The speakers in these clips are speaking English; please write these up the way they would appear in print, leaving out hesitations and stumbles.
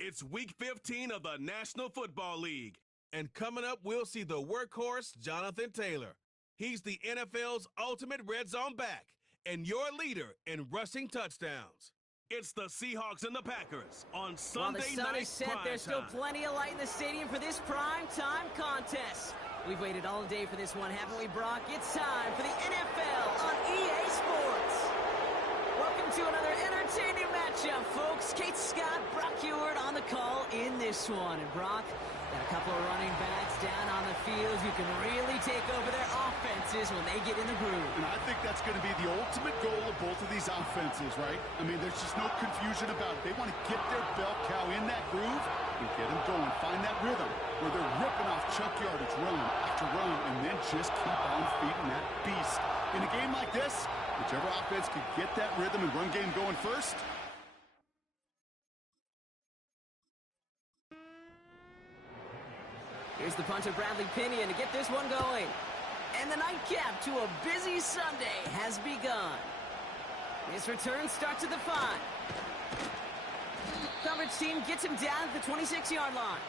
It's Week 15 of the National Football League. And coming up, we'll see the workhorse, Jonathan Taylor. He's the NFL's ultimate red zone back and your leader in rushing touchdowns. It's the Seahawks and the Packers on Sunday night. While the sun is set, there's still plenty of light in the stadium for this prime time contest. We've waited all day for this one, haven't we, Brock? It's time for the NFL on EA Sports. Welcome to another entertaining matchup, folks. Kate Scott, Brock Ewart on the call in this one. And Brock, got a couple of running backs down on the field who can really take over their offenses when they get in the groove. And I think that's going to be the ultimate goal of both of these offenses, right? I mean, there's just no confusion about it. They want to get their bell cow in that groove and get them going. Find that rhythm where they're ripping off chunk yardage, run after run, and then just keep on feeding that beast. In a game like this, whichever offense can get that rhythm and run game going first. Here's the punter, Bradley Pinion, to get this one going. And the nightcap to a busy Sunday has begun. His return starts at the 5. Coverage team gets him down at the 26-yard line.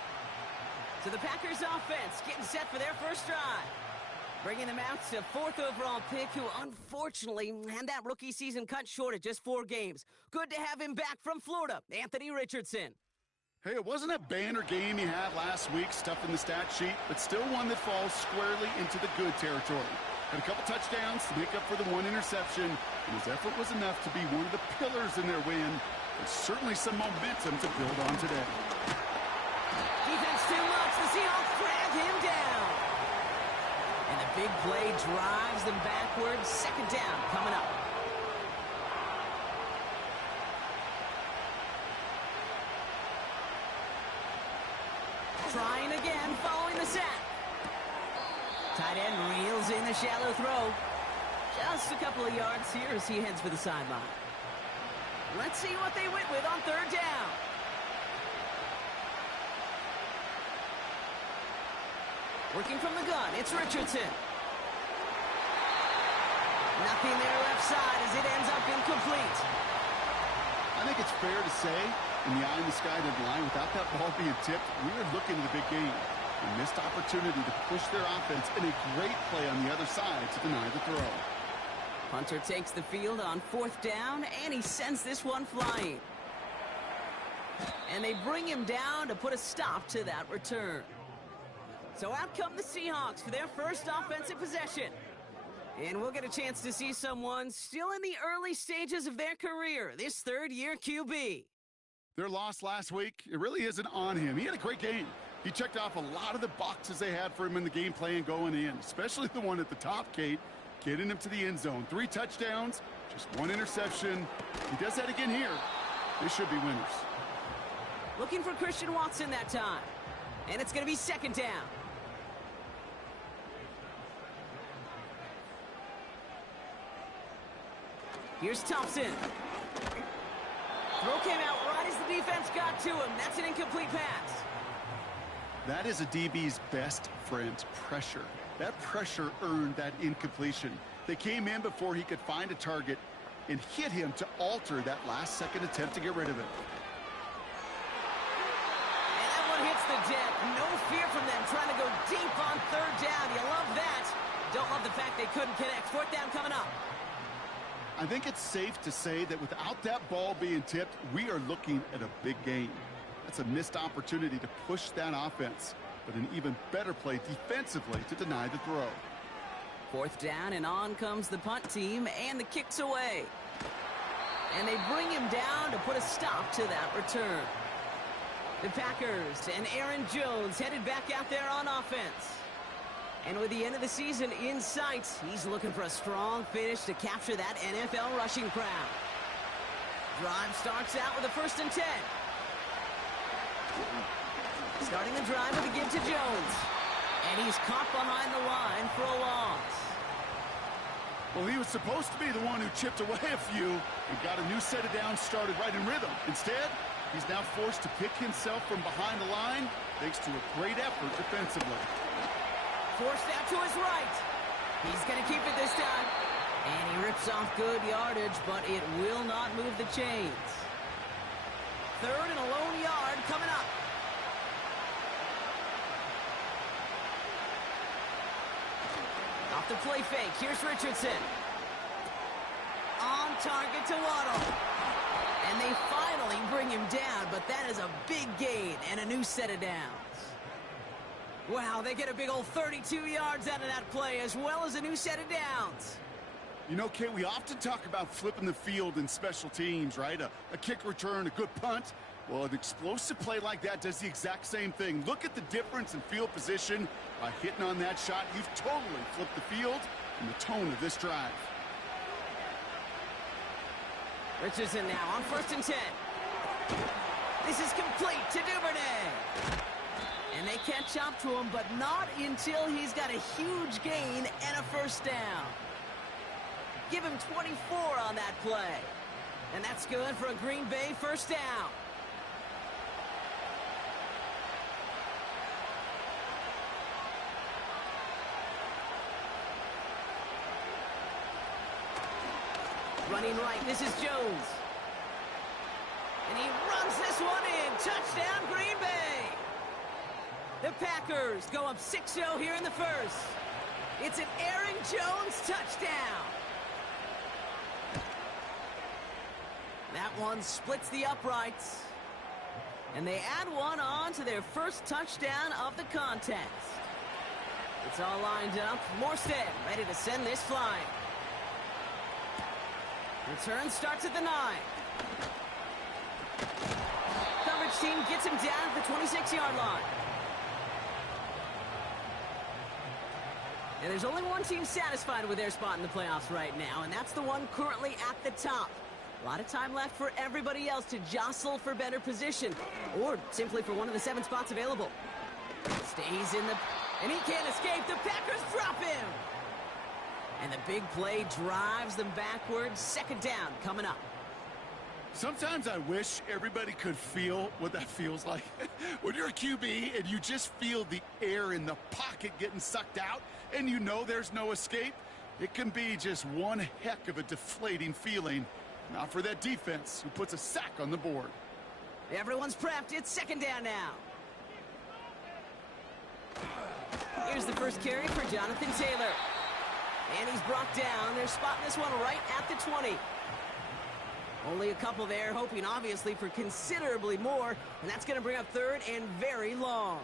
So the Packers offense getting set for their first drive. Bringing them out to 4th overall pick, who unfortunately had that rookie season cut short at just 4 games. Good to have him back from Florida, Anthony Richardson. Hey, it wasn't a banner game he had last week, stuff in the stat sheet, but still one that falls squarely into the good territory. Had a couple touchdowns to make up for the 1 interception, and his effort was enough to be one of the pillars in their win. There's certainly some momentum to build on today. Defense too much. The Seahawks drag him down. And the big play drives them backwards. Second down coming up. Trying again, following the sack. Tight end reels in the shallow throw. Just a couple of yards here as he heads for the sideline. Let's see what they went with on 3rd down. Working from the gun, it's Richardson. Nothing there left side as it ends up incomplete. I think it's fair to say, in the eye in the sky deadline, without that ball being tipped, we were looking at a big game. A missed opportunity to push their offense and a great play on the other side to deny the throw. Hunter takes the field on 4th down, and he sends this one flying. And they bring him down to put a stop to that return. So out come the Seahawks for their first offensive possession. And we'll get a chance to see someone still in the early stages of their career, this 3rd-year QB. Their loss last week, it really isn't on him. He had a great game. He checked off a lot of the boxes they had for him in the game plan going in, especially the one at the top, Kate, getting him to the end zone. 3 touchdowns, just 1 interception. He does that again here. They should be winners. Looking for Christian Watson that time. And it's going to be 2nd down. Here's Thompson. Throw came out right as the defense got to him. That's an incomplete pass. That is a DB's best friend, pressure. That pressure earned that incompletion. They came in before he could find a target and hit him to alter that last-second attempt to get rid of it. And that one hits the deck. No fear from them trying to go deep on 3rd down. You love that. Don't love the fact they couldn't connect. 4th down coming up. I think it's safe to say that without that ball being tipped, we are looking at a big game. That's a missed opportunity to push that offense, but an even better play defensively to deny the throw. 4th down, and on comes the punt team, and the kick's away. And they bring him down to put a stop to that return. The Packers and Aaron Jones headed back out there on offense. And with the end of the season in sight, he's looking for a strong finish to capture that NFL rushing crowd. Drive starts out with a 1st and 10. Starting the drive with a give to Jones. And he's caught behind the line for a loss. Well, he was supposed to be the one who chipped away a few and got a new set of downs started right in rhythm. Instead, he's now forced to pick himself from behind the line thanks to a great effort defensively. Forced out to his right. He's going to keep it this time. And he rips off good yardage, but it will not move the chains. third and a lone yard coming up. Off the play fake. Here's Richardson. On target to Waddle. And they finally bring him down, but that is a big gain and a new set of downs. Wow, they get a big old 32 yards out of that play, as well as a new set of downs. You know, Kate, we often talk about flipping the field in special teams, right? A kick return, a good punt. Well, an explosive play like that does the exact same thing. Look at the difference in field position. By hitting on that shot, you've totally flipped the field and the tone of this drive. Richardson now on 1st and 10. This is complete to Duvernay. And they catch up to him, but not until he's got a huge gain and a first down. Give him 24 on that play. And that's good for a Green Bay first down. Running right, this is Jones. And he runs this one in. Touchdown, Green Bay. The Packers go up 6-0 here in the first. It's an Aaron Jones touchdown. That one splits the uprights. And they add one on to their first touchdown of the contest. It's all lined up. Morstead ready to send this flying. Return starts at the 9. Coverage team gets him down at the 26-yard line. And there's only one team satisfied with their spot in the playoffs right now, and that's the one currently at the top. A lot of time left for everybody else to jostle for better position, or simply for one of the 7 spots available. Stays in the... and he can't escape. The Packers drop him! And the big play drives them backwards. 2nd down coming up. Sometimes I wish everybody could feel what that feels like. When you're a QB and you just feel the air in the pocket getting sucked out and you know there's no escape, it can be just one heck of a deflating feeling. Not for that defense who puts a sack on the board. Everyone's prepped. It's 2nd down now. Here's the first carry for Jonathan Taylor. And he's brought down. They're spotting this one right at the 20. Only a couple there, hoping obviously for considerably more. And that's going to bring up 3rd and very long.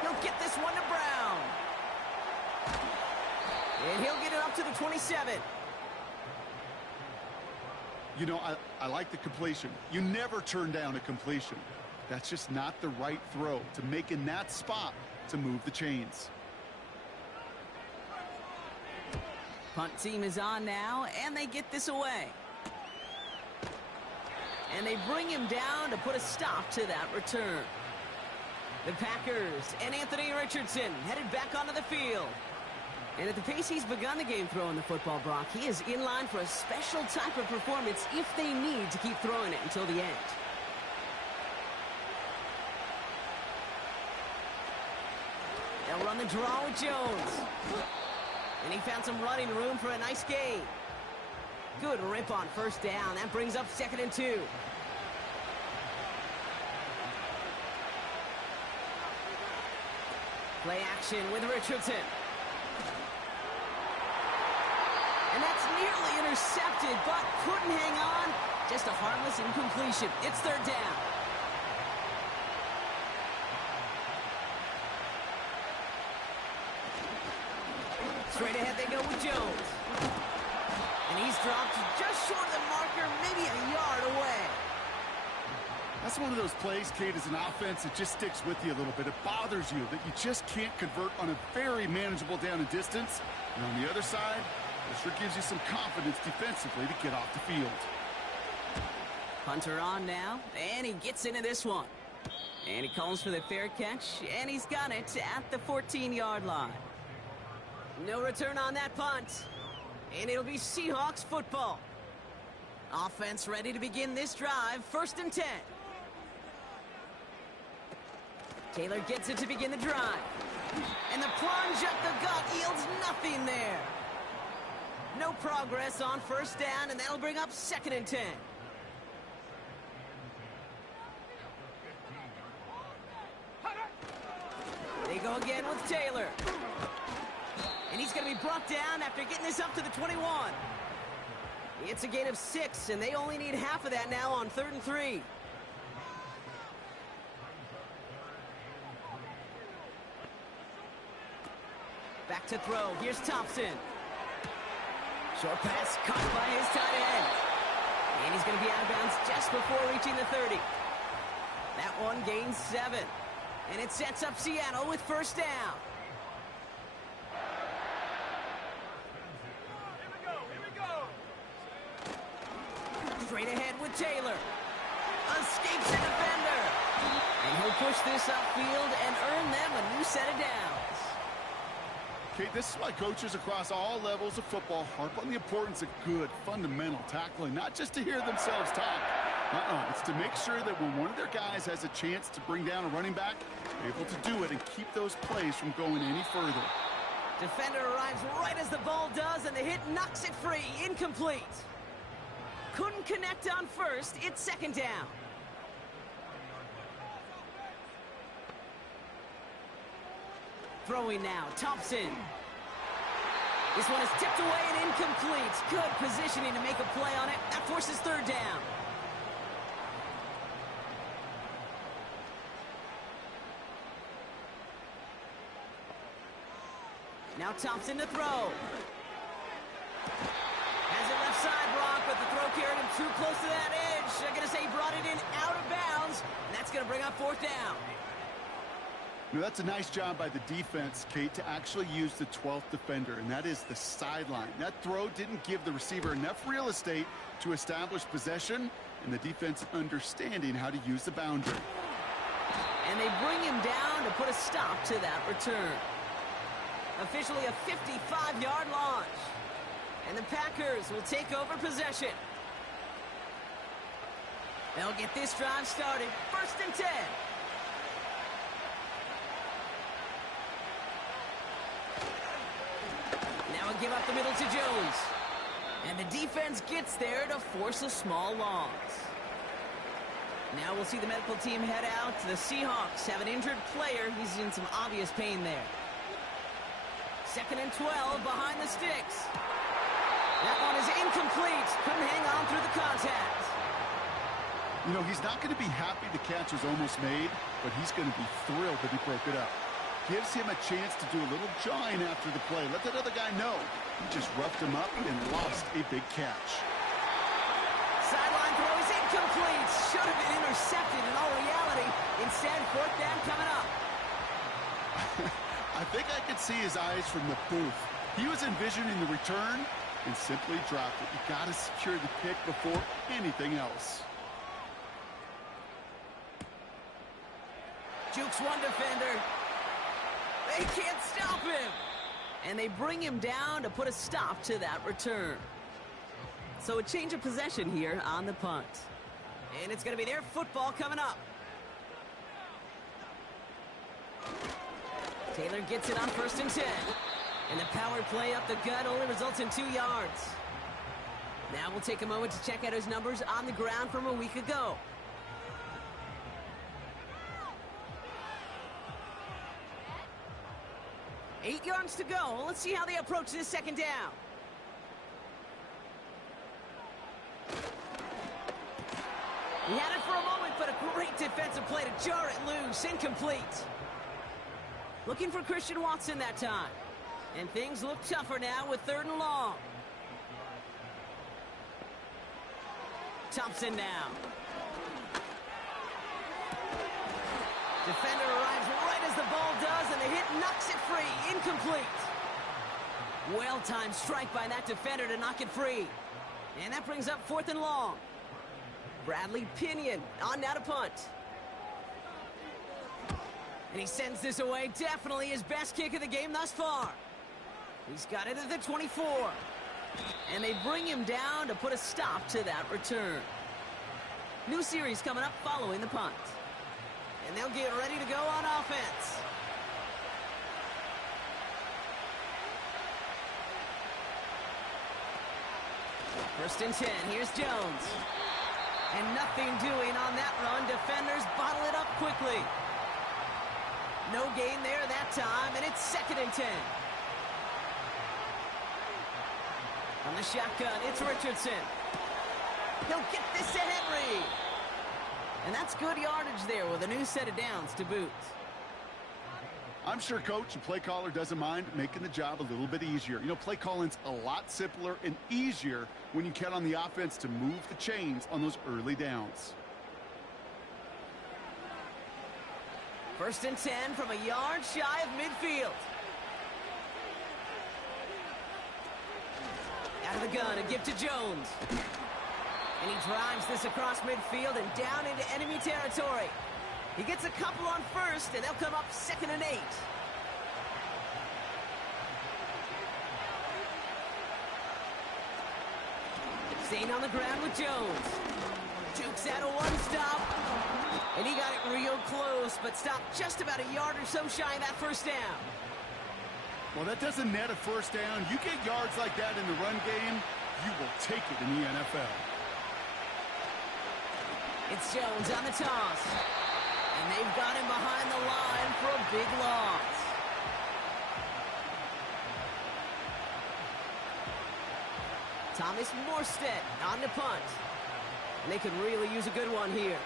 He'll get this one to Brown. And he'll get it up to the 27. You know, I like the completion. You never turn down a completion. That's just not the right throw to make in that spot to move the chains. Punt team is on now, and they get this away. And they bring him down to put a stop to that return. The Packers and Anthony Richardson headed back onto the field. And at the pace he's begun the game throwing the football, Brock, he is in line for a special type of performance if they need to keep throwing it until the end. They'll run the draw with Jones. And he found some running room for a nice gain. Good rip on 1st down. That brings up 2nd and 2. Play action with Richardson. And that's nearly intercepted, but couldn't hang on. Just a harmless incompletion. It's 3rd down. Straight ahead they go with Jones. And he's dropped just short of the marker, maybe a yard away. That's one of those plays, Kate, as an offense, it just sticks with you a little bit. It bothers you that you just can't convert on a very manageable down and distance. And on the other side, it sure gives you some confidence defensively to get off the field. Punter on now, and he gets into this one. And he calls for the fair catch, and he's got it at the 14-yard line. No return on that punt. And it'll be Seahawks football. Offense ready to begin this drive. 1st and 10. Taylor gets it to begin the drive. And the plunge up the gut yields nothing there. No progress on 1st down, and that'll bring up 2nd and 10. go again with Taylor. And he's going to be brought down after getting this up to the 21. It's a gain of 6, and they only need half of that now on 3rd and 3. Back to throw. Here's Thompson. Short pass caught by his tight end. And he's going to be out of bounds just before reaching the 30. That one gains 7. And it sets up Seattle with first down. Straight ahead with Taylor. Escapes the defender. And he'll push this upfield and earn them a new set of downs. Okay, this is why coaches across all levels of football harp on the importance of good, fundamental tackling, not just to hear themselves talk. It's to make sure that when one of their guys has a chance to bring down a running back, they're able to do it and keep those plays from going any further. Defender arrives right as the ball does, and the hit knocks it free. Incomplete. Couldn't connect on first. It's second down. Throwing now, Thompson. This one is tipped away and incomplete. Good positioning to make a play on it. That forces third down. Now Thompson to throw. Has it left side, Brock, but the throw carried him too close to that edge. I'm going to say he brought it in out of bounds, and that's going to bring up fourth down. You know, that's a nice job by the defense, Kate, to actually use the 12th defender, and that is the sideline. That throw didn't give the receiver enough real estate to establish possession, and the defense understanding how to use the boundary. And they bring him down to put a stop to that return. Officially a 55-yard launch. And the Packers will take over possession. They'll get this drive started. 1st and 10. Now a give up the middle to Jones. And the defense gets there to force a small loss. Now we'll see the medical team head out. The Seahawks have an injured player. He's in some obvious pain there. 2nd and 12 behind the sticks. That one is incomplete. Couldn't hang on through the contact. You know, he's not going to be happy the catch was almost made, but he's going to be thrilled that he broke it up. Gives him a chance to do a little jawing after the play. Let that other guy know. He just roughed him up and lost a big catch. Sideline throw is incomplete. Should have been intercepted in all reality. Instead, fourth down coming up. I think I could see his eyes from the booth. He was envisioning the return and simply dropped it. You got to secure the pick before anything else. Jukes one defender. They can't stop him. And they bring him down to put a stop to that return. So a change of possession here on the punt. And it's going to be their football coming up. Taylor gets it on 1st and 10. And the power play up the gut only results in 2 yards. Now we'll take a moment to check out his numbers on the ground from a week ago. Eight yards to go. Let's see how they approach this second down. He had it for a moment, but a great defensive play to jar it loose. Incomplete. Looking for Christian Watson that time. And things look tougher now with 3rd and long. Thompson now. Defender arrives right as the ball does, and the hit knocks it free. Incomplete. Well-timed strike by that defender to knock it free. And that brings up 4th and long. Bradley Pinion on now to punt. And he sends this away. Definitely his best kick of the game thus far. He's got it at the 24. And they bring him down to put a stop to that return. New series coming up following the punt. And they'll get ready to go on offense. First and 10. Here's Jones. And nothing doing on that run. Defenders bottle it up quickly. no gain there that time, and it's 2nd and 10. On the shotgun, it's Richardson. He'll get this to Henry. And that's good yardage there with a new set of downs to boot. I'm sure coach and play caller doesn't mind making the job a little bit easier. You know, play calling's a lot simpler and easier when you count on the offense to move the chains on those early downs. 1st and 10 from a yard shy of midfield. Out of the gun, a gift to Jones. And he drives this across midfield and down into enemy territory. He gets a couple on first, and they'll come up 2nd and 8. Staying on the ground with Jones. Jukes out a one-stop. And he got it real close, but stopped just about a yard or so shy of that 1st down. Well, that doesn't net a 1st down. You get yards like that in the run game, you will take it in the NFL. It's Jones on the toss. And they've got him behind the line for a big loss. Thomas Morstead on the punt. And they could really use a good one here.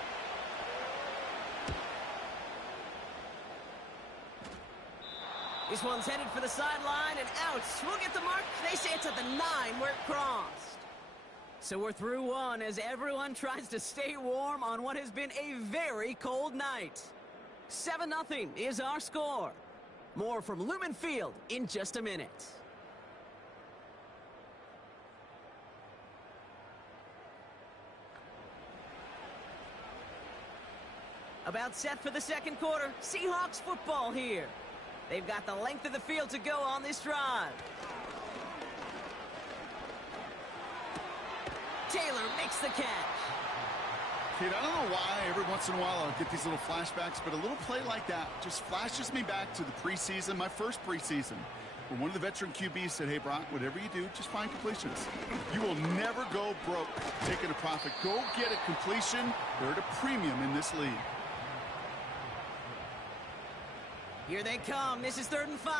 This one's headed for the sideline and out. We'll get the mark. They say it's at the 9 where it crossed. So we're through one as everyone tries to stay warm on what has been a very cold night. 7-0 is our score. More from Lumen Field in just a minute. About set for the 2nd quarter. Seahawks football here. They've got the length of the field to go on this drive. Taylor makes the catch. Kid, I don't know why every once in a while I'll get these little flashbacks, but a little play like that just flashes me back to the preseason, my first preseason, where one of the veteran QBs said, hey, Brock, whatever you do, just find completions. You will never go broke taking a profit. Go get a completion. They're at a premium in this league. Here they come. This is 3rd and 5.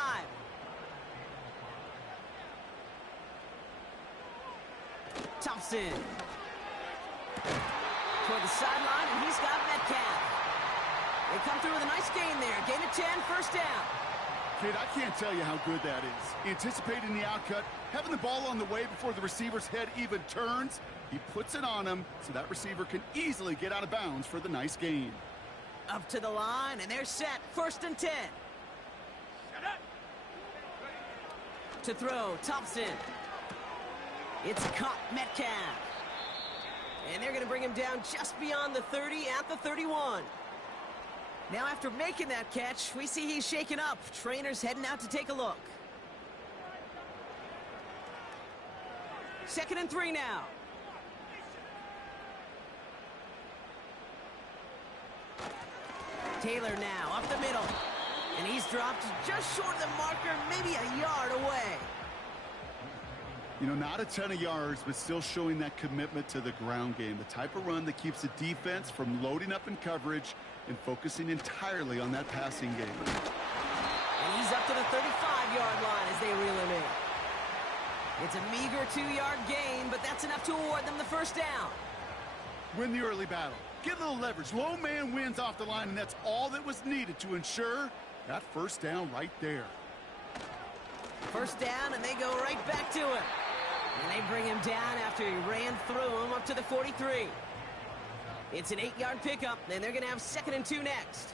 Thompson. Toward the sideline, and he's got Metcalf. They come through with a nice gain there. Gain of 10, 1st down. Kid, I can't tell you how good that is. Anticipating the outcut, having the ball on the way before the receiver's head even turns. He puts it on him so that receiver can easily get out of bounds for the nice gain. Up to the line, and they're set. 1st and 10. To throw, Thompson. It's caught, Metcalf. And they're going to bring him down just beyond the 30 at the 31. Now after making that catch, we see he's shaken up. Trainer's heading out to take a look. 2nd and 3 now. Taylor now up the middle. And he's dropped just short of the marker, maybe a yard away. You know, not a ton of yards, but still showing that commitment to the ground game. The type of run that keeps the defense from loading up in coverage and focusing entirely on that passing game. And he's up to the 35-yard line as they reel him in. It's a meager 2-yard gain, but that's enough to award them the 1st down. Win the early battle. Get a little leverage. Low man wins off the line, and that's all that was needed to ensure that 1st down right there. 1st down, and they go right back to him. And they bring him down after he ran through him up to the 43. It's an 8-yard pickup, and they're going to have 2nd and 2 next.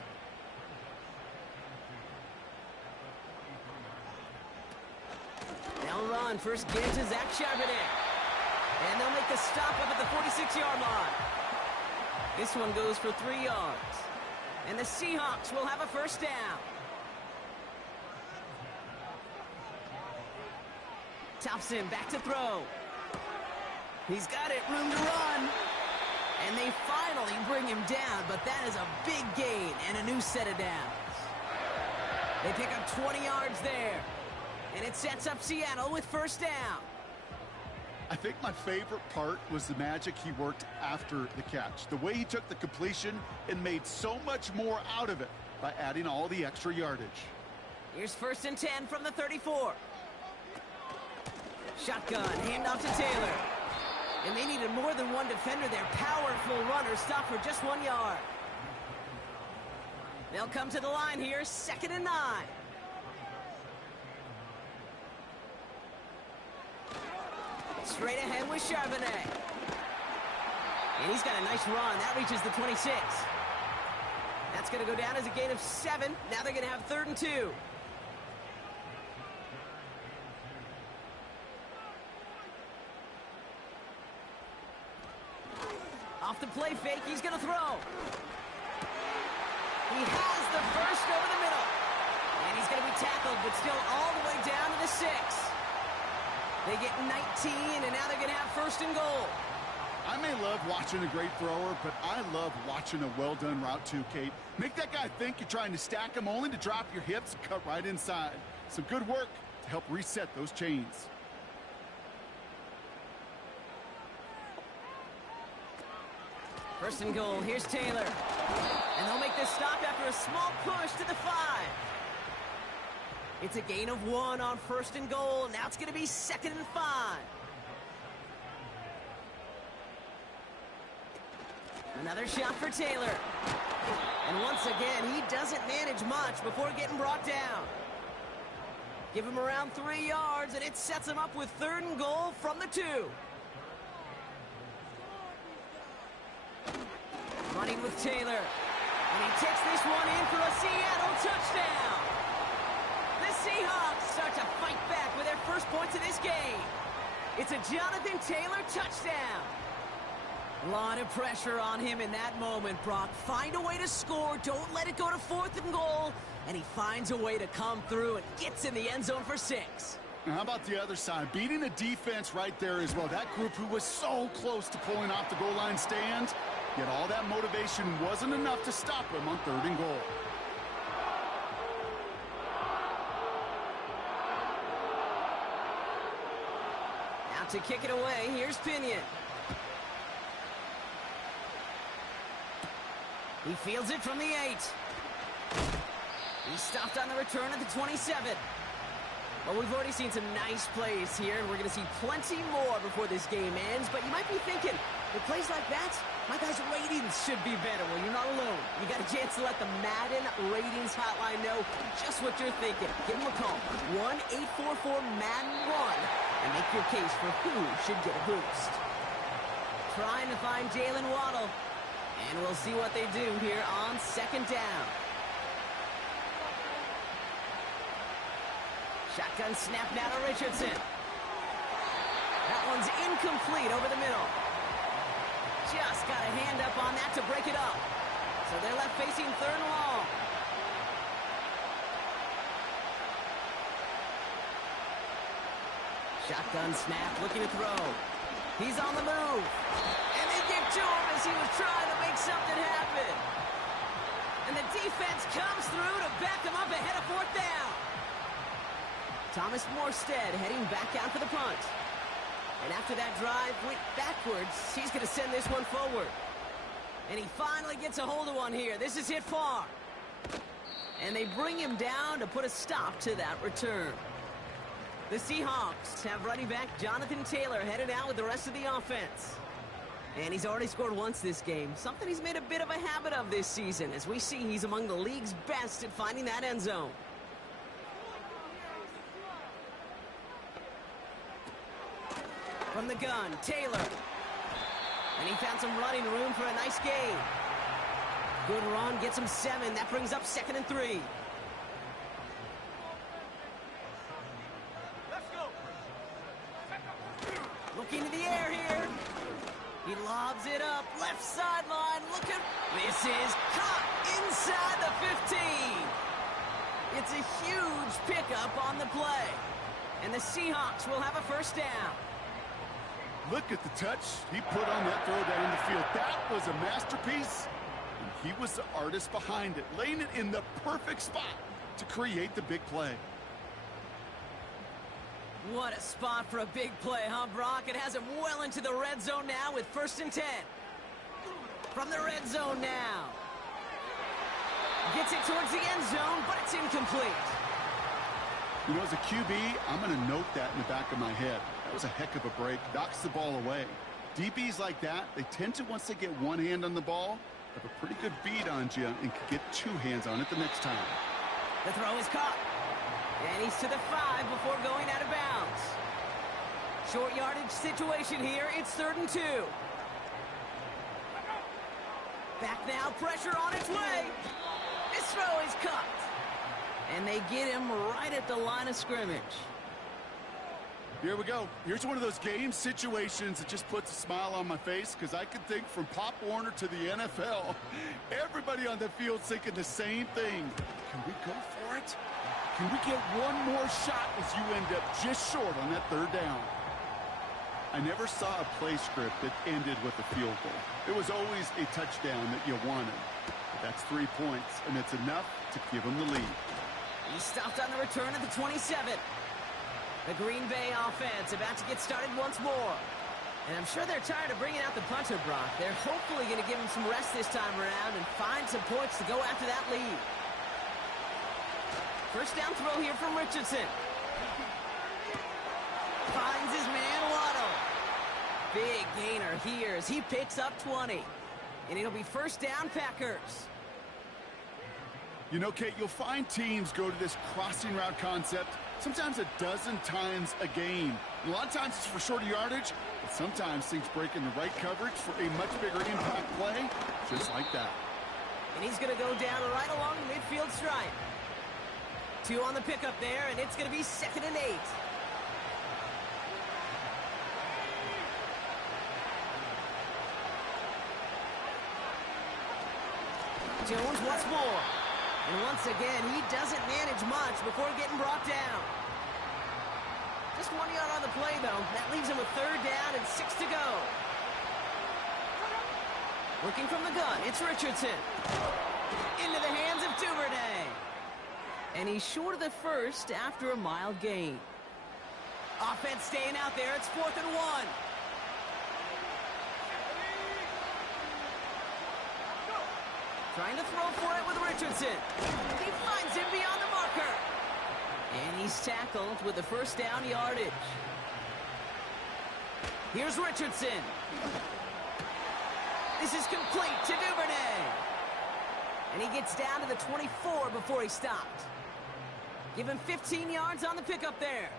They'll run. First give to Zach Charbonnet. And they'll make the stop up at the 46-yard line. This one goes for 3 yards. And the Seahawks will have a 1st down. Thompson back to throw. He's got it, room to run. And they finally bring him down, but that is a big gain and a new set of downs. They pick up 20 yards there. And it sets up Seattle with 1st down. I think my favorite part was the magic he worked after the catch. The way he took the completion and made so much more out of it. by adding all the extra yardage. Here's 1st and 10 from the 34. Shotgun, handoff to Taylor. And they needed more than one defender there. Powerful runner, stop for just 1 yard. They'll come to the line here, 2nd and 9. Straight ahead with Charbonnet. And he's got a nice run. That reaches the 26. That's going to go down as a gain of 7. Now they're going to have 3rd and 2. Off the play fake, he's going to throw. He has the first over the middle. And he's going to be tackled, but still all the way down to the 6. They get 19, and now they're going to have 1st and goal. I may love watching a great thrower, but I love watching a well-done route too, Kate. Make that guy think you're trying to stack him only to drop your hips and cut right inside. Some good work to help reset those chains. First and goal, here's Taylor. And they'll make this stop after a small push to the 5. It's a gain of 1 on 1st and goal. Now it's going to be 2nd and 5. Another shot for Taylor. And once again, he doesn't manage much before getting brought down. Give him around 3 yards, and it sets him up with 3rd and goal from the 2. Running with Taylor. And he takes this one in for a Seattle touchdown. The Seahawks start to fight back with their first points of this game. It's a Jonathan Taylor touchdown. A lot of pressure on him in that moment, Brock. Find a way to score. Don't let it go to 4th and goal. And he finds a way to come through and gets in the end zone for 6. Now, how about the other side? Beating a defense right there as well. That group who was so close to pulling off the goal line stand, yet all that motivation wasn't enough to stop him on 3rd and goal. Now to kick it away, here's Pinion. He fields it from the 8. He's stopped on the return at the 27. Well, we've already seen some nice plays here, and we're going to see plenty more before this game ends. But you might be thinking, with plays like that, my guys' ratings should be better. Well, you're not alone. You got a chance to let the Madden Ratings Hotline know just what you're thinking. Give them a call, 1-844-MADDEN-1, and make your case for who should get a boost. Trying to find Jalen Waddle. And we'll see what they do here on 2nd down. Shotgun snap now to Richardson. That one's incomplete over the middle. Just got a hand up on that to break it up. So they're left facing 3rd and long. Shotgun snap, looking to throw. He's on the move. And they get to him as he was trying to make something happen. And the defense comes through to back him up ahead of 4th down. Thomas Morstead heading back out for the punt. And after that drive went backwards, he's going to send this one forward. And he finally gets a hold of one here. This is hit far. And they bring him down to put a stop to that return. The Seahawks have running back Jonathan Taylor headed out with the rest of the offense. And he's already scored once this game, something he's made a bit of a habit of this season. As we see, he's among the league's best at finding that end zone. From the gun, Taylor. And he found some running room for a nice gain. Good run, gets him 7. That brings up 2nd and 3. Looking to the air here. He lobs it up, left sideline, looking. This is caught inside the 15. It's a huge pickup on the play. And the Seahawks will have a 1st down. Look at the touch he put on that throw down the field. That was a masterpiece. And he was the artist behind it, laying it in the perfect spot to create the big play. What a spot for a big play, huh, Brock? It has him well into the red zone now with 1st and 10. From the red zone now. Gets it towards the end zone, but it's incomplete. You know, as a QB, I'm going to note that in the back of my head. That was a heck of a break. Knocks the ball away. DBs like that, they tend to, once they get one hand on the ball, have a pretty good beat on you and can get two hands on it the next time. The throw is caught. And he's to the 5 before going out of bounds. Short yardage situation here. It's 3rd and 2. Back now, pressure on its way. This throw is cut. And they get him right at the line of scrimmage. Here we go. Here's one of those game situations that just puts a smile on my face because I can think from Pop Warner to the NFL. Everybody on the field thinking the same thing. Can we go for it? Can we get one more shot as you end up just short on that 3rd down? I never saw a play script that ended with a field goal. It was always a touchdown that you wanted. But that's 3 points, and it's enough to give them the lead. He stopped on the return at the 27. The Green Bay offense about to get started once more. And I'm sure they're tired of bringing out the punter, Brock. They're hopefully going to give him some rest this time around and find some points to go after that lead. First down throw here from Richardson. Finds his man Waddle. Big gainer here as he picks up 20. And it'll be first down, Packers. You know, Kate, you'll find teams go to this crossing route concept sometimes a dozen times a game. And a lot of times it's for shorter yardage, but sometimes things break in the right coverage for a much bigger impact play, just like that. And he's going to go down right along the midfield stripe. 2 on the pickup there, and it's going to be 2nd and 8. Jones once more. And once again, he doesn't manage much before getting brought down. Just 1 yard on the play, though. That leaves him with 3rd down and 6 to go. Looking from the gun, it's Richardson. Into the hands of Duvernay. And he's short of the first after a mild gain. Offense staying out there. It's 4th and 1. Trying to throw for it with Richardson. He finds him beyond the marker. And he's tackled with the first down yardage. Here's Richardson. This is complete to Duvernay. And he gets down to the 24 before he stopped. Give him 15 yards on the pickup there.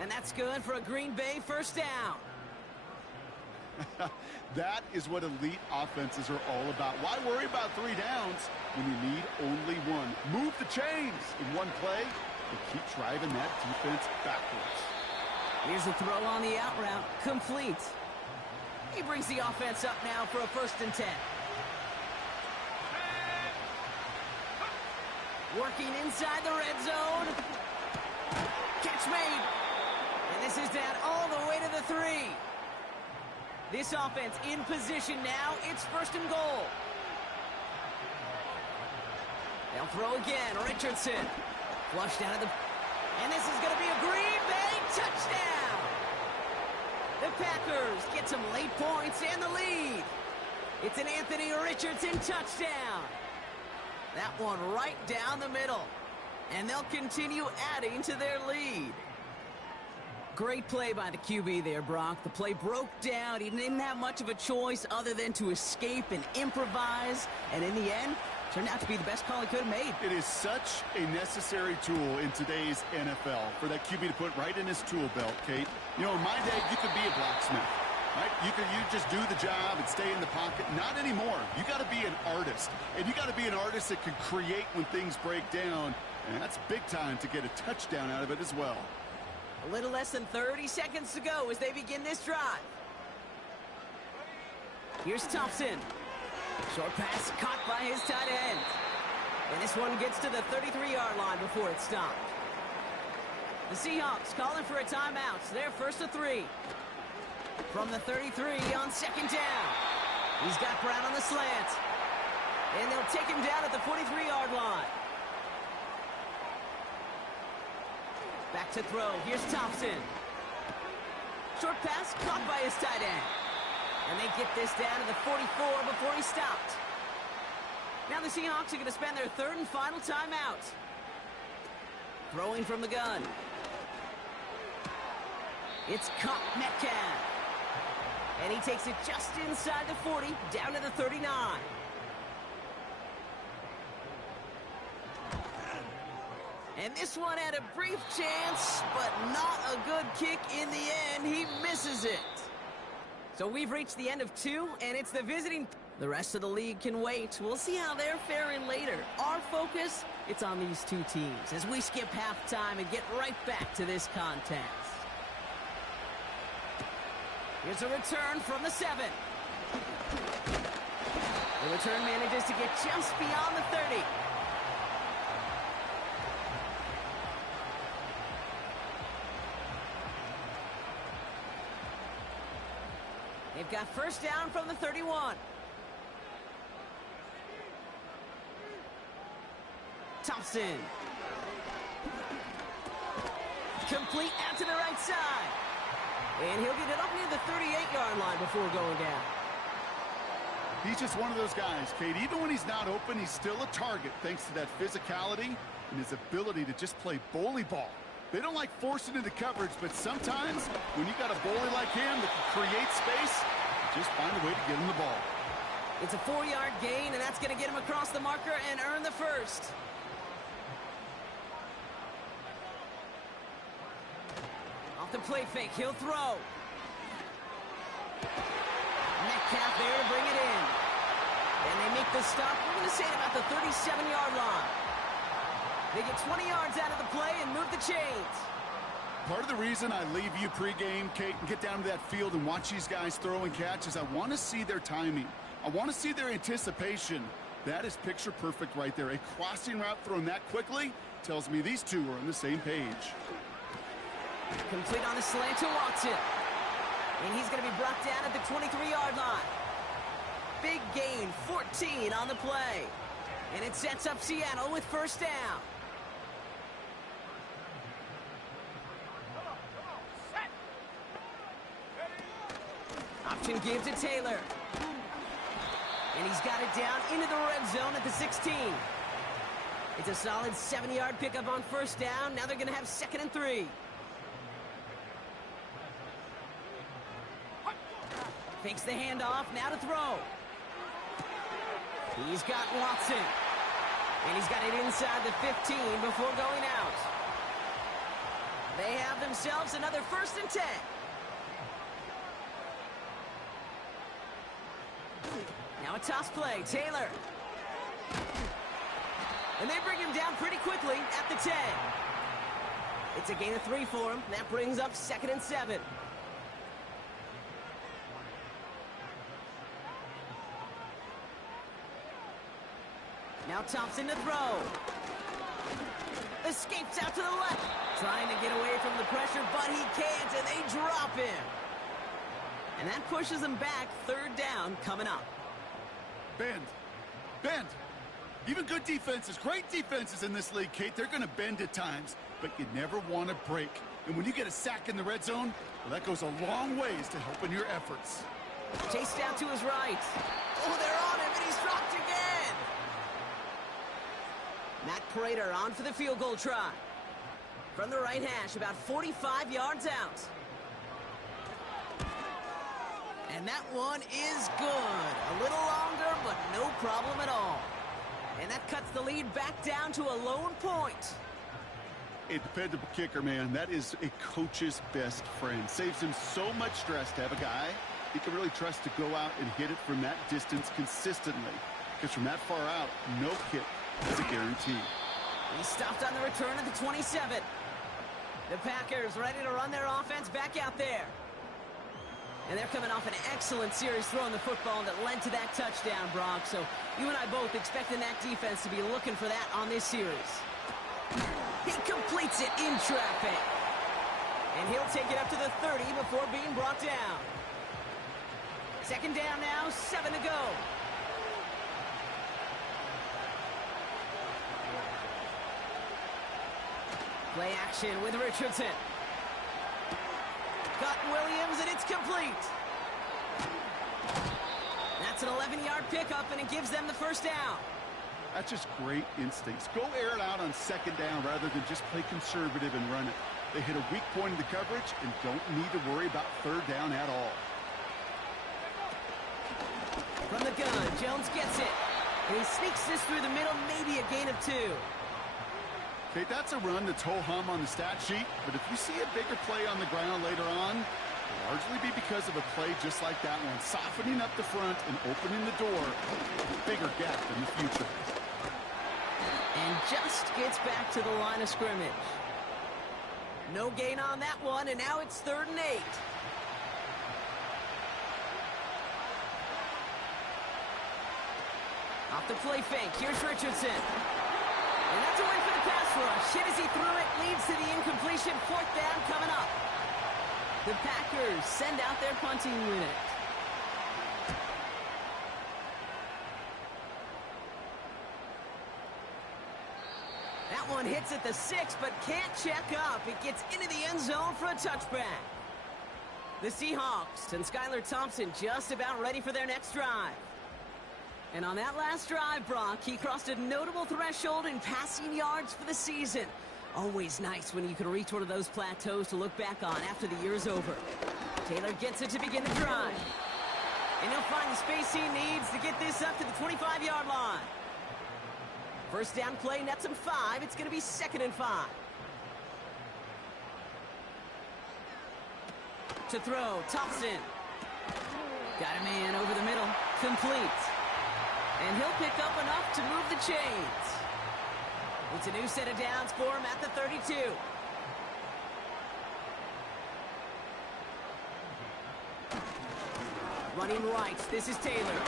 And that's good for a Green Bay first down. That is what elite offenses are all about. Why worry about 3 downs when you need only 1? Move the chains in one play and keep driving that defense backwards. Here's a throw on the out route. Complete. He brings the offense up now for a 1st and 10. Working inside the red zone. Catch made. And this is down all the way to the 3. This offense in position now. It's 1st and goal. They'll throw again. Richardson. Flushed out of the... And this is going to be a Green Bay touchdown. The Packers get some late points and the lead. It's an Anthony Richardson touchdown. That one right down the middle. And they'll continue adding to their lead. Great play by the QB there, Brock. The play broke down. He didn't have much of a choice other than to escape and improvise. And in the end, turned out to be the best call he could have made. It is such a necessary tool in today's NFL for that QB to put right in his tool belt, Kate. You know, in my day, you could be a blacksmith, right? You just do the job and stay in the pocket. Not anymore. You got to be an artist. And you got to be an artist that can create when things break down. And that's big time to get a touchdown out of it as well. A little less than 30 seconds to go as they begin this drive. Here's Thompson. Short pass caught by his tight end. And this one gets to the 33-yard line before it's stopped. The Seahawks calling for a timeout. So they're 1st and 3. From the 33 on 2nd down. He's got Brown on the slant. And they'll take him down at the 43-yard line. Back to throw. Here's Thompson. Short pass caught by his tight end. And they get this down to the 44 before he stopped. Now the Seahawks are going to spend their third and final timeout. Throwing from the gun. It's caught Metcalf. And he takes it just inside the 40, down to the 39. And this one had a brief chance, but not a good kick in the end. He misses it. So we've reached the end of 2, and it's the visiting. The rest of the league can wait. We'll see how they're faring later. Our focus, it's on these two teams as we skip halftime and get right back to this contest. Here's a return from the 7. The return manages to get just beyond the 30. They've got first down from the 31. Thompson. Complete out to the right side. And he'll get it up near the 38-yard line before going down. He's just one of those guys, Kate. Even when he's not open, he's still a target thanks to that physicality and his ability to just play bully ball. They don't like forcing into coverage, but sometimes when you got a bully like him that can create space, just find a way to get him the ball. It's a 4-yard gain, and that's going to get him across the marker and earn the first. Off the play fake, he'll throw. Metcalf there to bring it in. And they make the stop, we're going to say, at about the 37-yard line. They get 20 yards out of the play and move the chains. Part of the reason I leave you pregame, Kate, and get down to that field and watch these guys throw and catch is I want to see their timing. I want to see their anticipation. That is picture perfect right there. A crossing route thrown that quickly tells me these two are on the same page. Complete on the slant to Watson. And he's going to be brought down at the 23-yard line. Big gain, 14 on the play. And it sets up Seattle with first down. Option give to Taylor. And he's got it down into the red zone at the 16. It's a solid 7-yard pickup on first down. Now they're going to have 2nd and 3. Fakes the handoff, now to throw. He's got Watson. And he's got it inside the 15 before going out. They have themselves another 1st and 10. Now a toss play, Taylor. And they bring him down pretty quickly at the 10. It's a gain of 3 for him. That brings up 2nd and 7. Now Thompson to throw. Escapes out to the left. Trying to get away from the pressure, but he can't, and they drop him. And that pushes him back. 3rd down coming up. Bend. Even good defenses, great defenses in this league, Kate, they're going to bend at times, but you never want to break. And when you get a sack in the red zone, well, that goes a long ways to helping your efforts. Chased out to his right. Oh, they're on him, and he's dropped again. Matt Prater on for the field goal try. From the right hash, about 45 yards out. And that one is good. A little longer, but no problem at all. And that cuts the lead back down to a lone point. A dependable kicker, man. That is a coach's best friend. Saves him so much stress to have a guy he can really trust to go out and hit it from that distance consistently. Because from that far out, no kick is a guarantee. He stopped on the return at the 27. The Packers ready to run their offense back out there. And they're coming off an excellent series throwing the football that led to that touchdown, Brock. So you and I both expecting that defense to be looking for that on this series. He completes it in traffic. And he'll take it up to the 30 before being brought down. 2nd down now, 7 to go. Play action with Richardson. Got Williams, and it's complete. That's an 11-yard pickup, and it gives them the first down. That's just great instincts. Go air it out on second down rather than just play conservative and run it. They hit a weak point in the coverage and don't need to worry about third down at all. From the gun, Jones gets it. And he sneaks this through the middle, maybe a gain of 2. Okay, that's a run that's ho-hum on the stat sheet, but if you see a bigger play on the ground later on, it'll largely be because of a play just like that one, softening up the front and opening the door to a bigger gap in the future. And just gets back to the line of scrimmage. No gain on that one, and now it's 3rd and 8. Off the play fake, here's Richardson. And that's a win for the pass rush. Hit as he threw it, leads to the incompletion. 4th down coming up. The Packers send out their punting unit. That one hits at the 6, but can't check up. It gets into the end zone for a touchback. The Seahawks and Skylar Thompson just about ready for their next drive. And on that last drive, Brock, he crossed a notable threshold in passing yards for the season. Always nice when you can reach one of those plateaus to look back on after the year's over. Taylor gets it to begin the drive. And he'll find the space he needs to get this up to the 25-yard line. First down play nets him 5. It's going to be 2nd and 5. To throw, Thompson. Got a man over the middle. Complete. And he'll pick up enough to move the chains. It's a new set of downs for him at the 32. Running right, this is Taylor.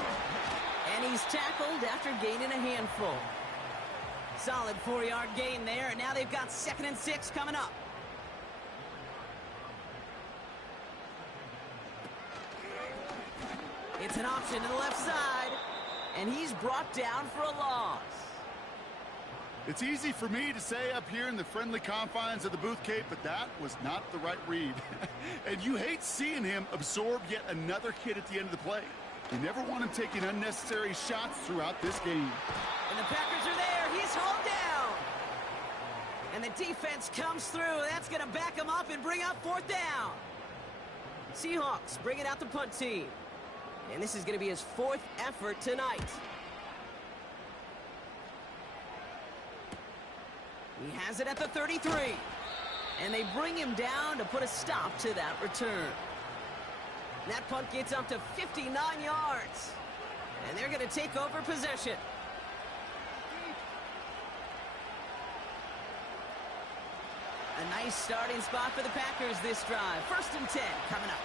And he's tackled after gaining a handful. Solid 4-yard gain there, and now they've got 2nd and 6 coming up. It's an option to the left side. And he's brought down for a loss. It's easy for me to say up here in the friendly confines of the booth, Kate, but that was not the right read. And you hate seeing him absorb yet another hit at the end of the play. You never want him taking unnecessary shots throughout this game. And the Packers are there. He's hauled down. And the defense comes through. That's going to back him up and bring up 4th down. Seahawks bring it out the punt team. And this is going to be his 4th effort tonight. He has it at the 33. And they bring him down to put a stop to that return. That punt gets up to 59 yards. And they're going to take over possession. A nice starting spot for the Packers this drive. 1st and 10 coming up.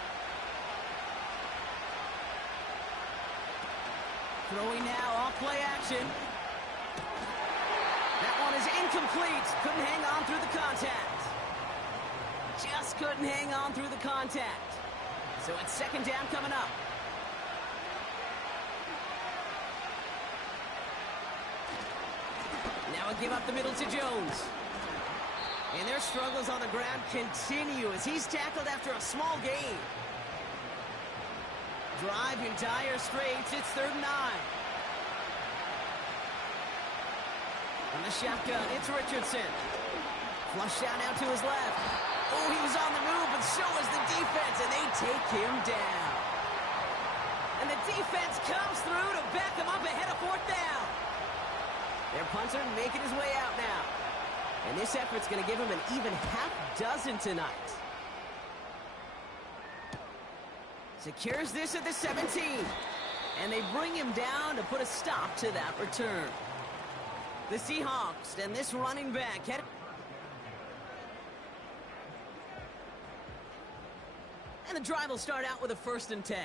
Throwing now, off play action. That one is incomplete. Couldn't hang on through the contact. Just couldn't hang on through the contact. So it's 2nd down coming up. Now a give up the middle to Jones. And their struggles on the ground continue as he's tackled after a small gain. Drive in dire straits. It's 3rd and 9. On the shotgun, it's Richardson. Flush down out to his left. Oh, he was on the move, but so was the defense, and they take him down. And the defense comes through to back him up ahead of 4th down. Their punter making his way out now. And this effort's going to give him an even half dozen tonight. Secures this at the 17. And they bring him down to put a stop to that return. The Seahawks and this running back head. And the drive will start out with a 1st and 10.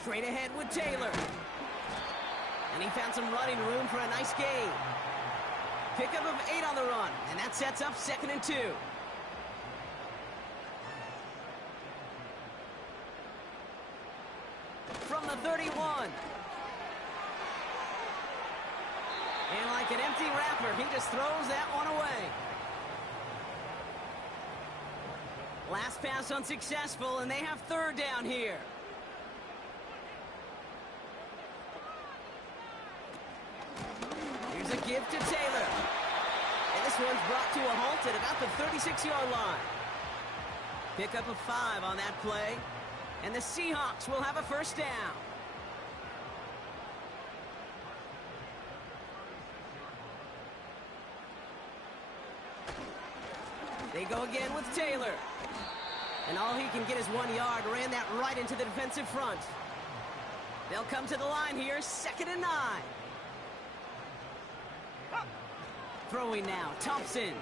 Straight ahead with Taylor. And he found some running room for a nice gain. Pickup of 8 on the run, and that sets up 2nd and 2. From the 31. And like an empty wrapper, he just throws that one away. Last pass unsuccessful, and they have 3rd down here. give to Taylor. And this one's brought to a halt at about the 36-yard line. Pick up a 5 on that play. And the Seahawks will have a first down. They go again with Taylor. And all he can get is 1 yard. Ran that right into the defensive front. They'll come to the line here, 2nd and 9. Throwing now, Thompson.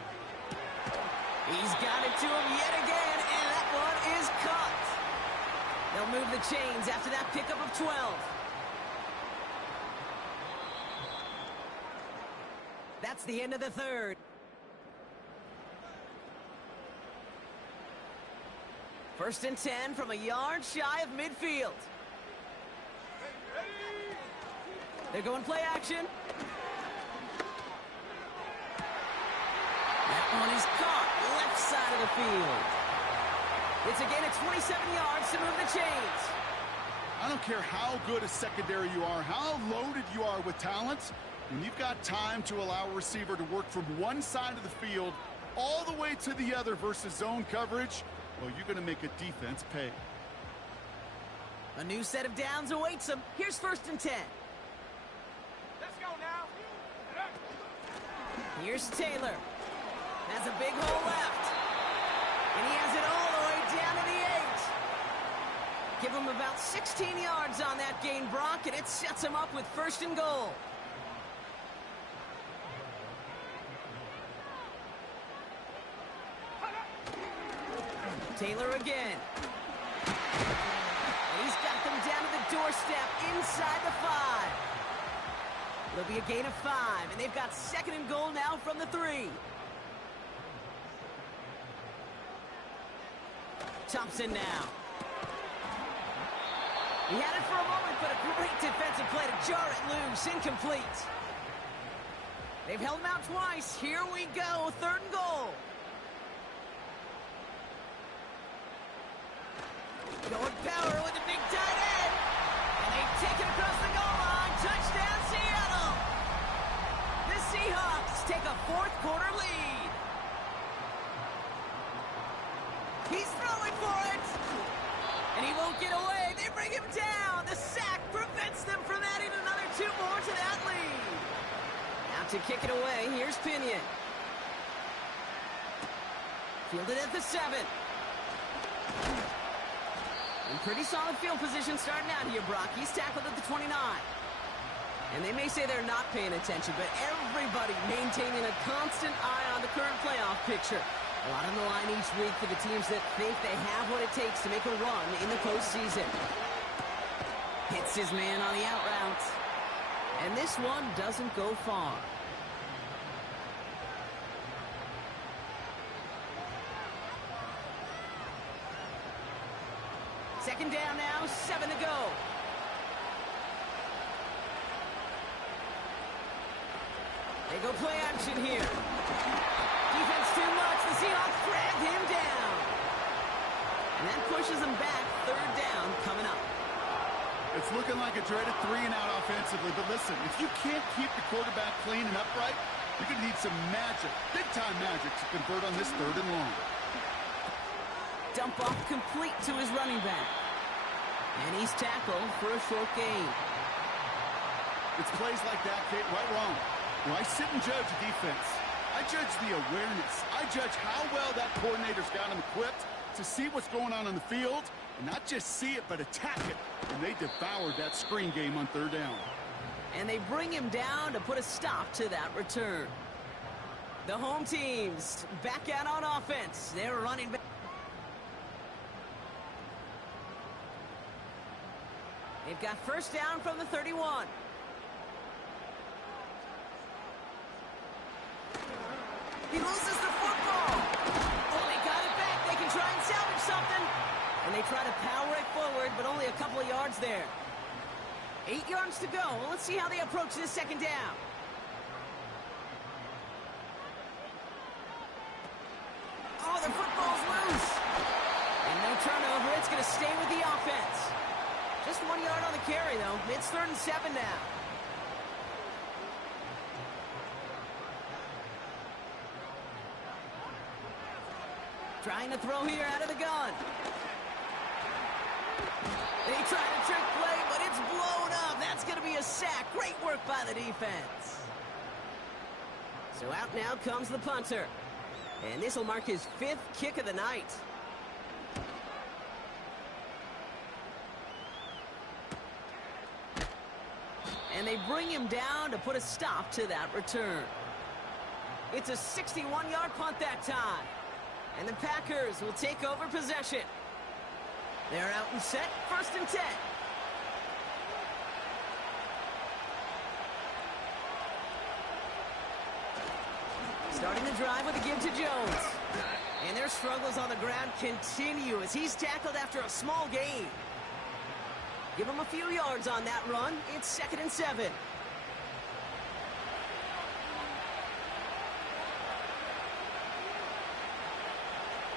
He's got it to him yet again, and that one is caught. They'll move the chains after that pickup of 12. That's the end of the third. First and 10 from a yard shy of midfield. They're going play action. That one is caught left side of the field. It's a gain of 27 yards to move the chains. I don't care how good a secondary you are, how loaded you are with talent. When you've got time to allow a receiver to work from one side of the field all the way to the other versus zone coverage, well, you're going to make a defense pay. A new set of downs awaits them. Here's 1st and 10. Let's go now. Here's Taylor. Has a big hole left. And he has it all the way down to the 8. Give him about 16 yards on that gain, Brock, and it sets him up with 1st and goal. Taylor again. And he's got them down to the doorstep inside the 5. It'll be a gain of 5, and they've got 2nd and goal now from the 3. Thompson now. He had it for a moment, but a great defensive play to jar it loose. Incomplete. They've held him out twice. Here we go. 3rd and goal. Going power with a big tight end. And they take it across the goal line. Touchdown, Seattle. The Seahawks take a 4th quarter lead. He's throwing for it. And he won't get away. They bring him down. The sack prevents them from adding another 2 more to that lead. Now to kick it away, here's Pinion. Fielded at the 7. And pretty solid field position starting out here, Brock. He's tackled at the 29. And they may say they're not paying attention, but everybody maintaining a constant eye on the current playoff picture. A lot on the line each week for the teams that think they have what it takes to make a run in the postseason. Hits his man on the out route. And this one doesn't go far. Second down now, 7 to go. They go play action here. Defense too much. The Seahawks drag him down. And that pushes them back. 3rd down coming up. It's looking like a dreaded 3-and-out offensively, but listen, if you can't keep the quarterback clean and upright, you're going to need some magic, big-time magic, to convert on this 3rd and long. Dump off complete to his running back. And he's tackled for a short gain. It's plays like that, Kate, right wrong. When I sit and judge a defense, I judge the awareness. I judge how well that coordinator's got him equipped to see what's going on the field, and not just see it, but attack it. And they devoured that screen game on 3rd down. And they bring him down to put a stop to that return. The home teams back out on offense. They're running back. They've got 1st down from the 31. He loses the football. Oh, they got it back. They can try and salvage something. And they try to power it forward, but only a couple of yards there. 8 yards to go. Well, let's see how they approach this 2nd down. Oh, the football's loose. And no turnover. It's going to stay with the offense. Just 1 yard on the carry, though. It's 3rd and 7 now. Trying to throw here out of the gun. They try to trick play, but it's blown up. That's going to be a sack. Great work by the defense. So out now comes the punter. And this will mark his 5th kick of the night. And they bring him down to put a stop to that return. It's a 61-yard punt that time. And the Packers will take over possession. They're out and set, 1st and 10. Starting the drive with a give to Jones. And their struggles on the ground continue as he's tackled after a small gain. Give him a few yards on that run. It's 2nd and 7.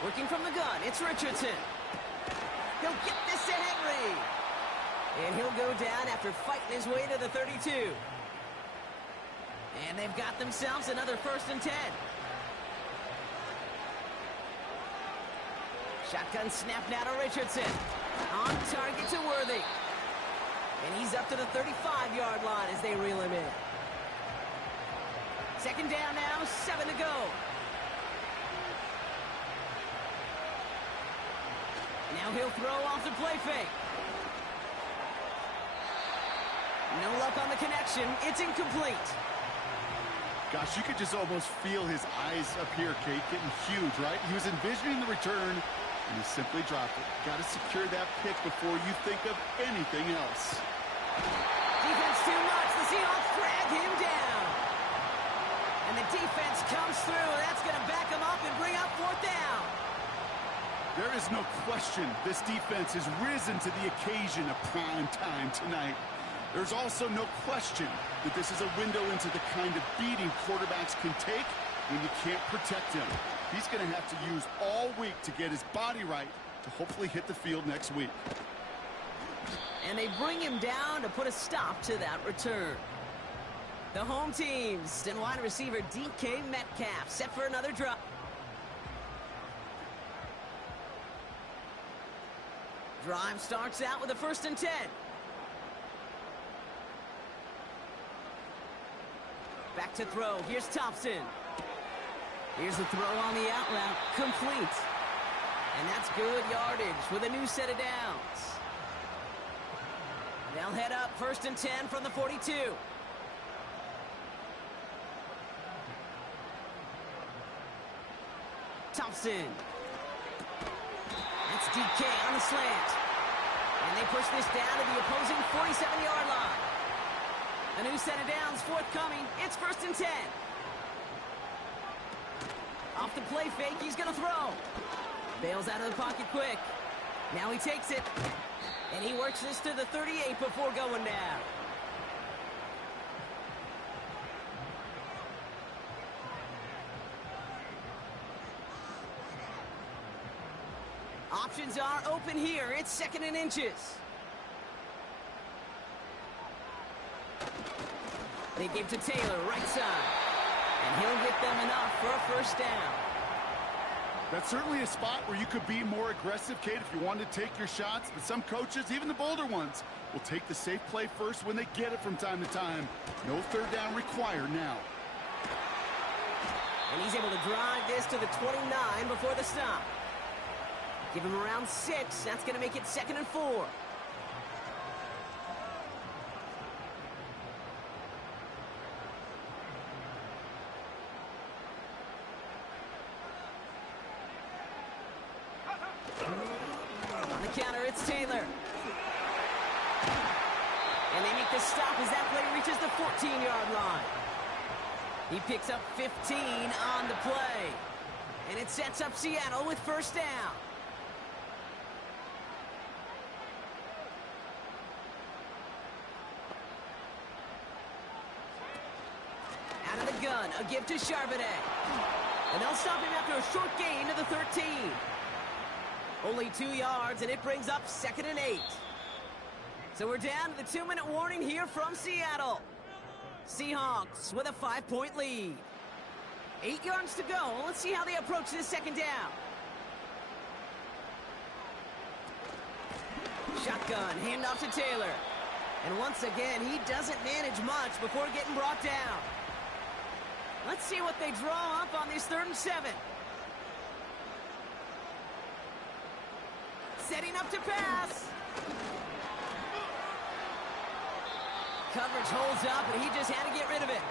Working from the gun, it's Richardson. He'll get this to Henry. And he'll go down after fighting his way to the 32. And they've got themselves another 1st and 10. Shotgun snap now to Richardson. On target to Worthy. And he's up to the 35-yard line as they reel him in. 2nd down now, 7 to go. Now he'll throw off the play fake. No luck on the connection. It's incomplete. Gosh, you could just almost feel his eyes up here, Kate, getting huge, right? He was envisioning the return, and he simply dropped it. Got to secure that pick before you think of anything else. Defense too much. The Seahawks drag him down. And the defense comes through. That's going to back him up and bring up 4th down. There is no question this defense has risen to the occasion of prime time tonight. There's also no question that this is a window into the kind of beating quarterbacks can take when you can't protect him. He's going to have to use all week to get his body right to hopefully hit the field next week. And they bring him down to put a stop to that return. The home teams and wide receiver DK Metcalf set for another drop. Drive starts out with a 1st and 10. Back to throw. Here's Thompson. Here's the throw on the out route. Complete. And that's good yardage with a new set of downs. They'll head up 1st and 10 from the 42. Thompson. That's DK on the slant. And they push this down to the opposing 47-yard line. A new set of downs forthcoming. It's 1st and 10. Off the play fake, he's going to throw. Bails out of the pocket quick. Now he takes it. And he works this to the 38 before going down. Options are open here. It's 2nd and inches. They give to Taylor, right side. And he'll get them enough for a 1st down. That's certainly a spot where you could be more aggressive, Kate, if you wanted to take your shots. But some coaches, even the bolder ones, will take the safe play first when they get it from time to time. No 3rd down required now. And he's able to drive this to the 29 before the stop. Give him around 6. That's going to make it 2nd and 4. On the counter, it's Taylor. And they make the stop as that play reaches the 14-yard line. He picks up 15 on the play. And it sets up Seattle with 1st down. Out of the gun, a give to Charbonnet. And they'll stop him after a short gain to the 13. Only 2 yards, and it brings up 2nd and 8. So we're down to the 2-minute warning here from Seattle. Seahawks with a 5-point lead. 8 yards to go. Let's see how they approach this 2nd down. Shotgun, handoff to Taylor. And once again, he doesn't manage much before getting brought down. Let's see what they draw up on this 3rd and 7. Setting up to pass. Coverage holds up, and he just had to get rid of it.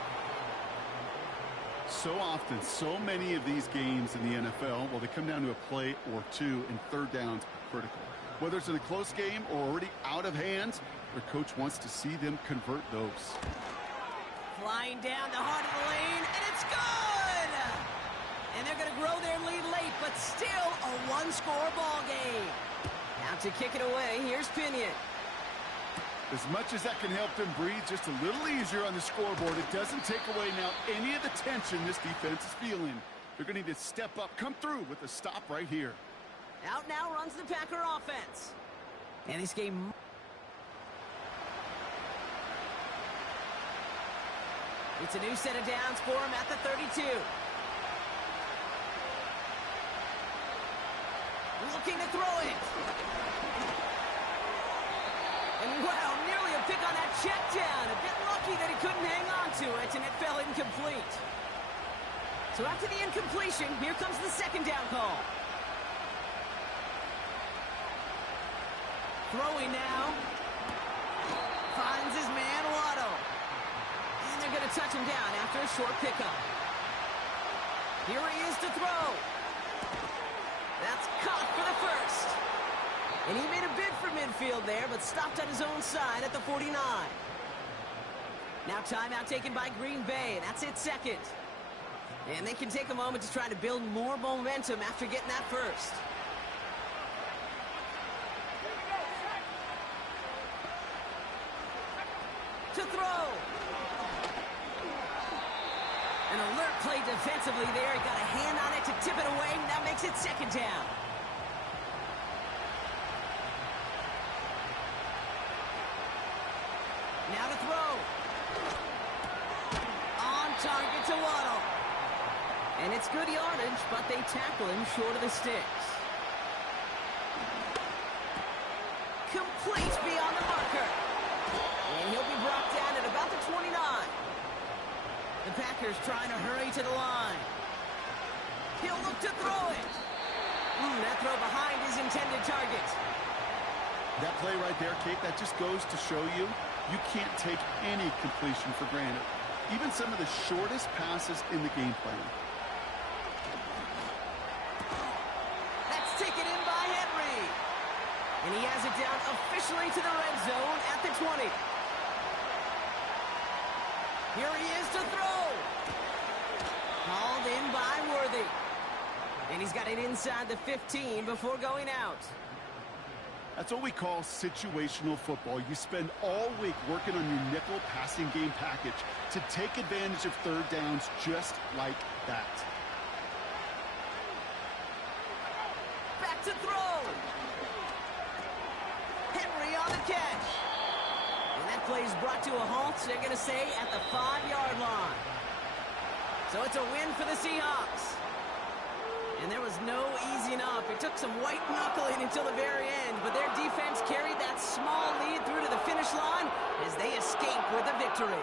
So often, so many of these games in the NFL, well, they come down to a play or two, and 3rd downs are critical. Whether it's in a close game or already out of hands, their coach wants to see them convert those. Flying down the heart of the lane, and it's good! And they're going to grow their lead late, but still a one-score ball game. Now to kick it away, here's Pinion. As much as that can help them breathe just a little easier on the scoreboard, it doesn't take away now any of the tension this defense is feeling. They're going to need to step up, come through with a stop right here. Out now runs the Packer offense. And this game... It's a new set of downs for him at the 32. Looking to throw it. And wow, nearly a pick on that check down. A bit lucky that he couldn't hang on to it, and it fell incomplete. So after the incompletion, here comes the 2nd down call. Throwing now. Finds his man, Waddle. And they're going to touch him down after a short pickup. Here he is to throw. That's caught for the 1st. And he made a bid for midfield there, but stopped on his own side at the 49. Now timeout taken by Green Bay. That's it 2nd. And they can take a moment to try to build more momentum after getting that 1st. To throw. An alert play defensively there. He got a hand on it to tip it away. That makes it 2nd down. Now to throw. On target to Waddle. And it's good yardage, but they tackle him short of the sticks. Complete beyond the marker. And he'll be brought down at about the 29. The Packers trying to hurry to the line. He'll look to throw it. That throw behind his intended target. That play right there, Kate, that just goes to show you can't take any completion for granted. Even some of the shortest passes in the game plan. That's taken in by Henry. And he has it down officially to the red zone at the 20. Here he is to throw. Called in by Worthy. And he's got it inside the 15 before going out. That's what we call situational football. You spend all week working on your nickel passing game package to take advantage of 3rd downs just like that. Back to throw. Henry on the catch. And that play is brought to a halt, they're going to say, at the 5-yard line. So it's a win for the Seahawks. And there was no easing up. It took some white knuckling until the very end, but their defense carried that small lead through to the finish line as they escape with a victory.